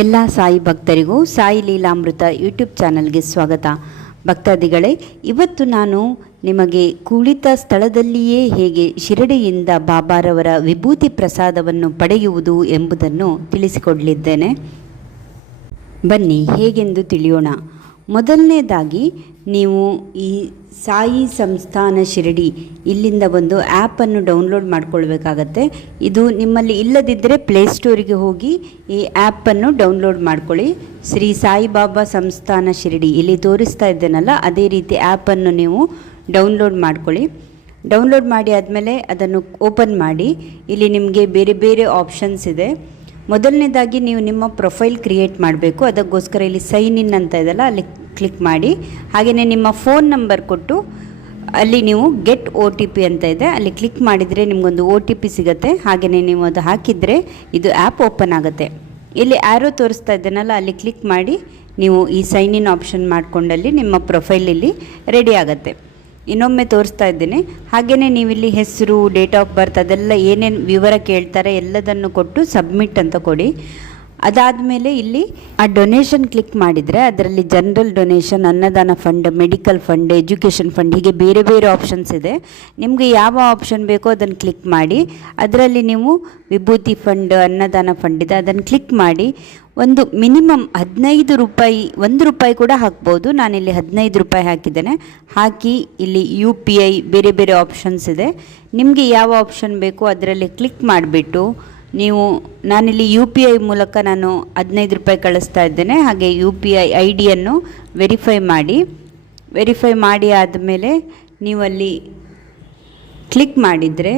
ಎಲ್ಲ ಸಾಯಿ ಭಕ್ತರಿಗೂ ಸಾಯಿ ಲೀಲಾಮೃತ ಯೂಟ್ಯೂಬ್ ಚಾನಲ್ಗೆ ಸ್ವಾಗತ. ಭಕ್ತಾದಿಗಳೇ, ಇವತ್ತು ನಾನು ನಿಮಗೆ ಕುಳಿತ ಸ್ಥಳದಲ್ಲಿಯೇ ಹೇಗೆ ಶಿರಡಿಯಿಂದ ಬಾಬಾರವರ ವಿಭೂತಿ ಪ್ರಸಾದವನ್ನು ಪಡೆಯುವುದು ಎಂಬುದನ್ನು ತಿಳಿಸಿಕೊಡಲಿದ್ದೇನೆ. ಬನ್ನಿ ಹೇಗೆಂದು ತಿಳಿಯೋಣ. ಮೊದಲನೇದಾಗಿ ನೀವು ಈ ಸಾಯಿ ಸಂಸ್ಥಾನ ಶಿರಡಿ ಇಲ್ಲಿಂದ ಒಂದು ಆ್ಯಪನ್ನು ಡೌನ್ಲೋಡ್ ಮಾಡ್ಕೊಳ್ಬೇಕಾಗತ್ತೆ. ಇದು ನಿಮ್ಮಲ್ಲಿ ಇಲ್ಲದಿದ್ದರೆ ಪ್ಲೇಸ್ಟೋರಿಗೆ ಹೋಗಿ ಈ ಆ್ಯಪನ್ನು ಡೌನ್ಲೋಡ್ ಮಾಡ್ಕೊಳ್ಳಿ. ಶ್ರೀ ಸಾಯಿಬಾಬಾ ಸಂಸ್ಥಾನ ಶಿರಡಿ ಇಲ್ಲಿ ತೋರಿಸ್ತಾ ಇದ್ದೇನಲ್ಲ, ಅದೇ ರೀತಿ ಆ್ಯಪನ್ನು ನೀವು ಡೌನ್ಲೋಡ್ ಮಾಡ್ಕೊಳ್ಳಿ. ಡೌನ್ಲೋಡ್ ಮಾಡಿ ಆದಮೇಲೆ ಅದನ್ನು ಓಪನ್ ಮಾಡಿ. ಇಲ್ಲಿ ನಿಮಗೆ ಬೇರೆ ಬೇರೆ ಆಪ್ಷನ್ಸ್ ಇದೆ. ಮೊದಲನೇದಾಗಿ ನೀವು ನಿಮ್ಮ ಪ್ರೊಫೈಲ್ ಕ್ರಿಯೇಟ್ ಮಾಡಬೇಕು. ಅದಕ್ಕೋಸ್ಕರ ಇಲ್ಲಿ ಸೈನ್ ಇನ್ ಅಂತ ಇದೆಯಲ್ಲ, ಅಲ್ಲಿ ಕ್ಲಿಕ್ ಮಾಡಿ. ಹಾಗೆಯೇ ನಿಮ್ಮ ಫೋನ್ ನಂಬರ್ ಕೊಟ್ಟು ಅಲ್ಲಿ ನೀವು ಗೆಟ್ OTP ಅಂತ ಇದೆ, ಅಲ್ಲಿ ಕ್ಲಿಕ್ ಮಾಡಿದರೆ ನಿಮಗೊಂದು OTP ಸಿಗುತ್ತೆ. ಹಾಗೆಯೇ ನೀವು ಅದು ಹಾಕಿದರೆ ಇದು ಆ್ಯಪ್ ಓಪನ್ ಆಗುತ್ತೆ. ಇಲ್ಲಿ ಆ್ಯರೋ ತೋರಿಸ್ತಾ ಇದ್ದೇನಲ್ಲ, ಅಲ್ಲಿ ಕ್ಲಿಕ್ ಮಾಡಿ ನೀವು ಈ ಸೈನ್ ಇನ್ ಆಪ್ಷನ್ ಮಾಡಿಕೊಂಡಲ್ಲಿ ನಿಮ್ಮ ಪ್ರೊಫೈಲ್ ಇಲ್ಲಿ ರೆಡಿ ಆಗುತ್ತೆ. ಇನ್ನೊಮ್ಮೆ ತೋರಿಸ್ತಾ ಇದ್ದೀನಿ. ಹಾಗೆಯೇ ನೀವಿಲ್ಲಿ ಹೆಸರು, ಡೇಟ್ ಆಫ್ ಬರ್ತ್, ಅದೆಲ್ಲ ಏನೇನು ವಿವರ ಕೇಳ್ತಾರೆ ಎಲ್ಲದನ್ನು ಕೊಟ್ಟು ಸಬ್ಮಿಟ್ ಅಂತ ಕೊಡಿ. ಅದಾದಮೇಲೆ ಇಲ್ಲಿ ಆ ಡೊನೇಷನ್ ಕ್ಲಿಕ್ ಮಾಡಿದರೆ ಅದರಲ್ಲಿ ಜನರಲ್ ಡೊನೇಷನ್, ಅನ್ನದಾನ fund, medical fund, education fund, ಹೀಗೆ ಬೇರೆ ಬೇರೆ ಆಪ್ಷನ್ಸ್ ಇದೆ. ನಿಮಗೆ ಯಾವ ಆಪ್ಷನ್ ಬೇಕೋ ಅದನ್ನು ಕ್ಲಿಕ್ ಮಾಡಿ. ಅದರಲ್ಲಿ ನೀವು ವಿಭೂತಿ ಫಂಡ್, ಅನ್ನದಾನ ಫಂಡ್ ಇದೆ, ಅದನ್ನು ಕ್ಲಿಕ್ ಮಾಡಿ. ಒಂದು ಮಿನಿಮಮ್ 15 ರೂಪಾಯಿ, 1 ರೂಪಾಯಿ ಕೂಡ ಹಾಕ್ಬೋದು. ನಾನಿಲ್ಲಿ 15 ರೂಪಾಯಿ ಹಾಕಿದ್ದೇನೆ. ಹಾಕಿ ಇಲ್ಲಿ UPI ಬೇರೆ ಬೇರೆ ಆಪ್ಷನ್ಸ್ ಇದೆ. ನಿಮಗೆ ಯಾವ ಆಪ್ಷನ್ ಬೇಕೋ ಅದರಲ್ಲಿ ಕ್ಲಿಕ್ ಮಾಡಿಬಿಟ್ಟು ನೀವು, ನಾನಿಲ್ಲಿ UPI ಮೂಲಕ ನಾನು 15 ರೂಪಾಯಿ ಕಳಿಸ್ತಾ ಇದ್ದೇನೆ. ಹಾಗೆ UPI ID ವೆರಿಫೈ ಮಾಡಿ ಆದಮೇಲೆ ನೀವಲ್ಲಿ ಕ್ಲಿಕ್ ಮಾಡಿದರೆ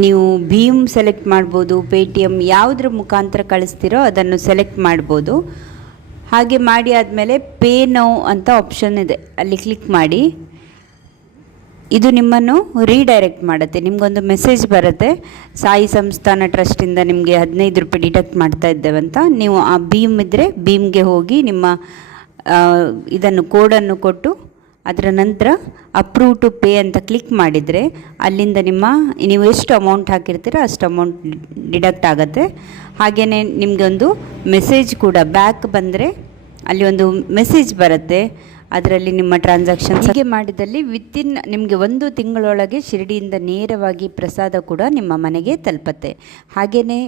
ನೀವು ಭೀಮ್ ಸೆಲೆಕ್ಟ್ ಮಾಡ್ಬೋದು, ಪೇಟಿಎಮ್, ಯಾವುದ್ರ ಮುಖಾಂತರ ಕಳಿಸ್ತೀರೋ ಅದನ್ನು ಸೆಲೆಕ್ಟ್ ಮಾಡ್ಬೋದು. ಹಾಗೆ ಮಾಡಿ ಆದಮೇಲೆ ಪೇ ನೌ ಅಂತ ಆಪ್ಷನ್ ಇದೆ, ಅಲ್ಲಿ ಕ್ಲಿಕ್ ಮಾಡಿ. ಇದು ನಿಮ್ಮನ್ನು ರೀಡೈರೆಕ್ಟ್ ಮಾಡುತ್ತೆ. ನಿಮಗೊಂದು ಮೆಸೇಜ್ ಬರುತ್ತೆ, ಸಾಯಿ ಸಂಸ್ಥಾನ ಟ್ರಸ್ಟಿಂದ ನಿಮಗೆ 15 ರೂಪಾಯಿ ಡಿಡಕ್ಟ್ ಮಾಡ್ತಾ ಇದ್ದೇವೆ ಅಂತ. ನೀವು ಆ ಭೀಮ್ ಇದ್ದರೆ ಭೀಮ್ಗೆ ಹೋಗಿ ನಿಮ್ಮ ಇದನ್ನು ಕೋಡನ್ನು ಕೊಟ್ಟು ಅದರ ನಂತರ ಅಪ್ರೂವ್ ಟು ಪೇ ಅಂತ ಕ್ಲಿಕ್ ಮಾಡಿದರೆ ಅಲ್ಲಿಂದ ನೀವು ಎಷ್ಟು ಅಮೌಂಟ್ ಹಾಕಿರ್ತೀರೋ ಅಷ್ಟು ಅಮೌಂಟ್ ಡಿಡಕ್ಟ್ ಆಗುತ್ತೆ. ಹಾಗೆಯೇ ನಿಮಗೆ ಒಂದು ಮೆಸೇಜ್ ಕೂಡ ಬ್ಯಾಕ್ ಬಂದರೆ ಅಲ್ಲಿ ಒಂದು ಮೆಸೇಜ್ ಬರುತ್ತೆ, ಅದರಲ್ಲಿ ನಿಮ್ಮ ಟ್ರಾನ್ಸಾಕ್ಷನ್. ಹೀಗೆ ಮಾಡಿದಲ್ಲಿ ವಿತಿನ್ ನಿಮಗೆ 1 ತಿಂಗಳೊಳಗೆ ಶಿರಡಿಯಿಂದ ನೇರವಾಗಿ ಪ್ರಸಾದ ಕೂಡ ನಿಮ್ಮ ಮನೆಗೆ ತಲುಪುತ್ತೆ. ಹಾಗೆಯೇ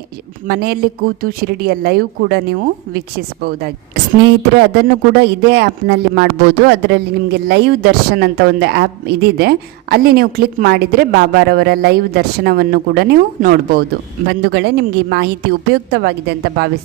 ಮನೆಯಲ್ಲಿ ಕೂತು ಶಿರಡಿಯ ಲೈವ್ ಕೂಡ ನೀವು ವೀಕ್ಷಿಸಬಹುದಾಗಿ. ಸ್ನೇಹಿತರೆ, ಅದನ್ನು ಕೂಡ ಇದೇ ಆ್ಯಪ್ನಲ್ಲಿ ಮಾಡ್ಬೋದು. ಅದರಲ್ಲಿ ನಿಮಗೆ ಲೈವ್ ದರ್ಶನ್ ಅಂತ ಒಂದು ಆ್ಯಪ್ ಇದಿದೆ, ಅಲ್ಲಿ ನೀವು ಕ್ಲಿಕ್ ಮಾಡಿದರೆ ಬಾಬಾರವರ ಲೈವ್ ದರ್ಶನವನ್ನು ಕೂಡ ನೀವು ನೋಡ್ಬೋದು. ಬಂಧುಗಳೇ, ನಿಮಗೆ ಈ ಮಾಹಿತಿ ಉಪಯುಕ್ತವಾಗಿದೆ ಅಂತ ಭಾವಿಸ್ತೀನಿ.